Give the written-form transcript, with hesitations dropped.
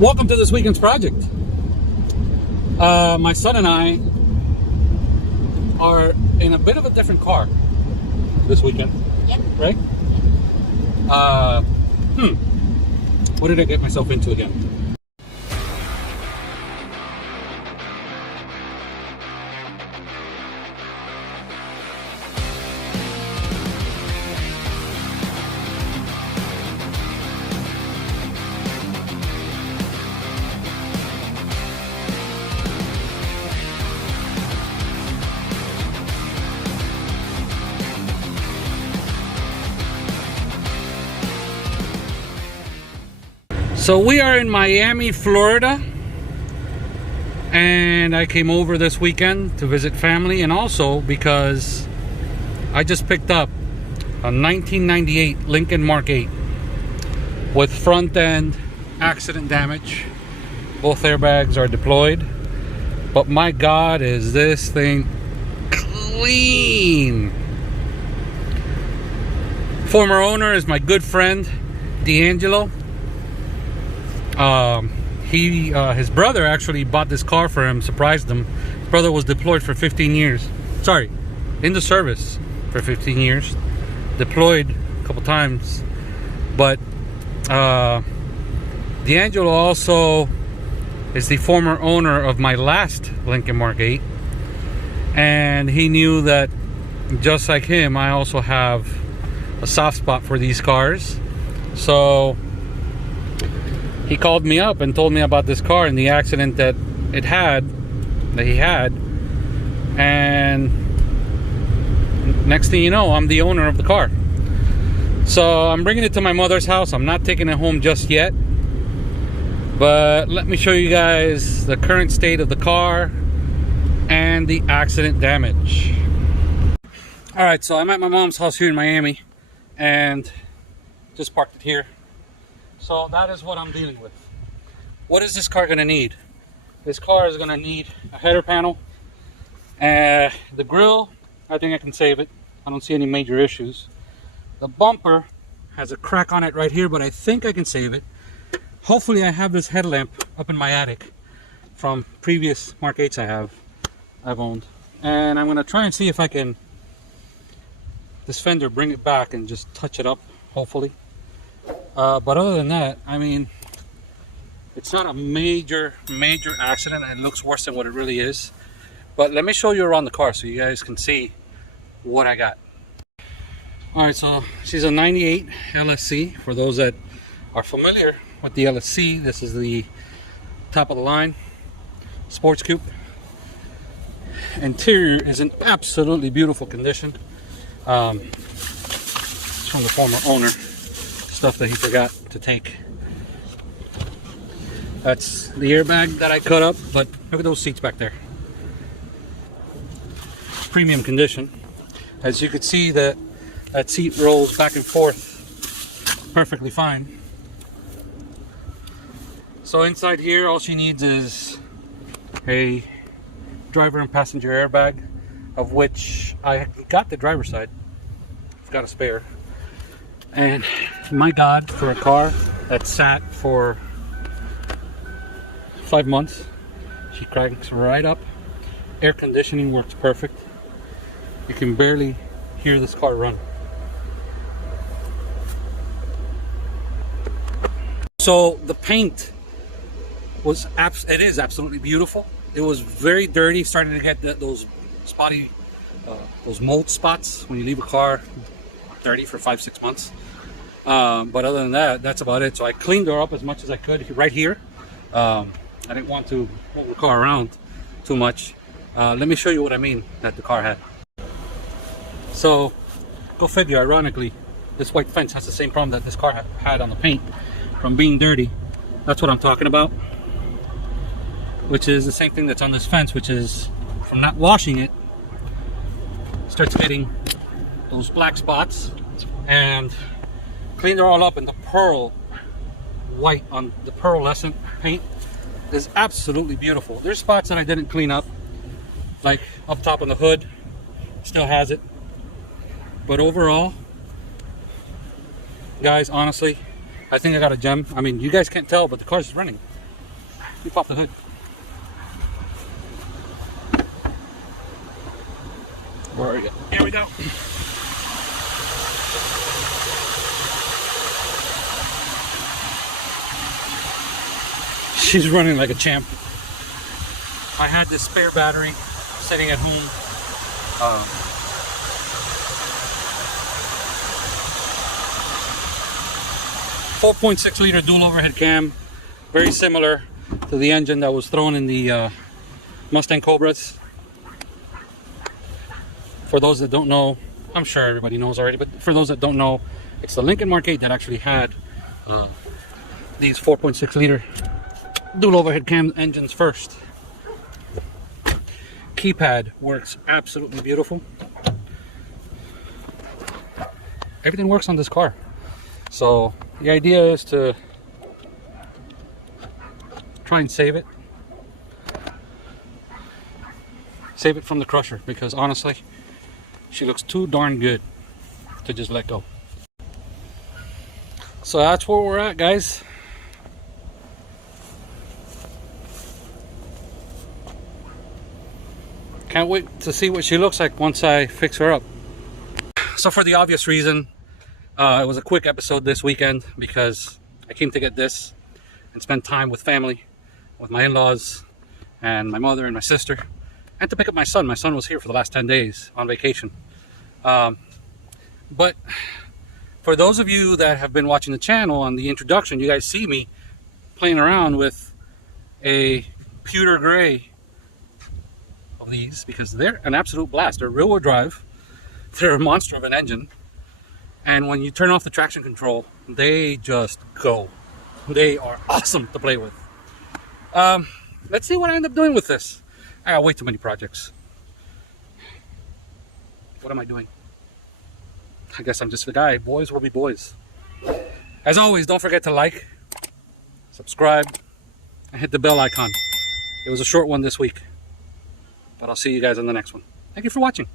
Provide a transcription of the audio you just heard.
Welcome to this weekend's project. My son and I are in a bit of a different car this weekend. Yep. Right? What did I get myself into again? So we are in Miami, Florida, and I came over this weekend to visit family, and also because I just picked up a 1998 Lincoln Mark VIII with front end accident damage. Both airbags are deployed, but my God, is this thing clean. Former owner is my good friend D'Angelo. His brother actually bought this car for him, surprised him. His brother was deployed for 15 years. Sorry, in the service for 15 years. Deployed a couple times. But D'Angelo also is the former owner of my last Lincoln Mark VIII. And he knew that just like him, I also have a soft spot for these cars. So he called me up and told me about this car and the accident that he had, and next thing you know, I'm the owner of the car. So I'm bringing it to my mother's house. I'm not taking it home just yet, but let me show you guys the current state of the car and the accident damage. All right, so I'm at my mom's house here in Miami and just parked it here. So that is what I'm dealing with. What is this car going to need? This car is going to need a header panel. The grille, I think I can save it. I don't see any major issues. The bumper has a crack on it right here, but I think I can save it. Hopefully I have this headlamp up in my attic from previous Mark VIIIs I've owned. And I'm going to try and see if I can, this fender, bring it back and just touch it up, hopefully. But other than that, I mean, it's not a major accident. It looks worse than what it really is. But let me show you around the car so you guys can see what I got. Alright, so she's a 98 LSC. For those that are familiar with the LSC, this is the top of the line sports coupe. Interior is in absolutely beautiful condition. It's from the former owner. Stuff that he forgot to take. That's the airbag that I cut up, but look at those seats back there. Premium condition. As you can see, that seat rolls back and forth perfectly fine. So inside here, all she needs is a driver and passenger airbag, of which I got the driver's side. I've got a spare. And my God, for a car that sat for 5 months, she cranks right up. Air conditioning works perfect. You can barely hear this car run. So the paint was it is absolutely beautiful. It was very dirty, starting to get those spotty, those mold spots when you leave a car dirty for 5-6 months. But other than that, that's about it. So I cleaned her up as much as I could right here. I didn't want to move the car around too much. Let me show you what I mean that the car had. So go figure, ironically, this white fence has the same problem that this car had on the paint from being dirty. That's what I'm talking about, which is the same thing that's on this fence, which is from not washing it, starts getting those black spots. And cleaned her all up, and the pearl white on the pearlescent paint is absolutely beautiful. There's spots that I didn't clean up, like up top on the hood, still has it. But overall, guys, honestly, I think I got a gem. I mean, you guys can't tell, but the car's running. me pop the hood. Where are you? Here we go. She's running like a champ. I had this spare battery sitting at home. 4.6 liter dual overhead cam, very similar to the engine that was thrown in the Mustang Cobras. For those that don't know, I'm sure everybody knows already, but for those that don't know, it's the Lincoln Mark VIII that actually had these 4.6 liter dual overhead cam engines first. Keypad works absolutely beautiful. Everything works on this car. So the idea is to try and save it. Save it from the crusher, because honestly, she looks too darn good to just let go. So that's where we're at, guys. Can't wait to see what she looks like once I fix her up. So for the obvious reason, it was a quick episode this weekend because I came to get this and spend time with family, with my in-laws and my mother and my sister, and to pick up my son. My son was here for the last 10 days on vacation. But for those of you that have been watching the channel on the introduction, you guys see me playing around with a pewter gray of these because they're an absolute blast. They're rear-wheel drive. They're a monster of an engine. And when you turn off the traction control, they just go. They are awesome to play with. Let's see what I end up doing with this. I got way too many projects. What am I doing? I guess I'm just the guy. Boys will be boys. As always, don't forget to like, subscribe, and hit the bell icon. It was a short one this week, but I'll see you guys on the next one. Thank you for watching.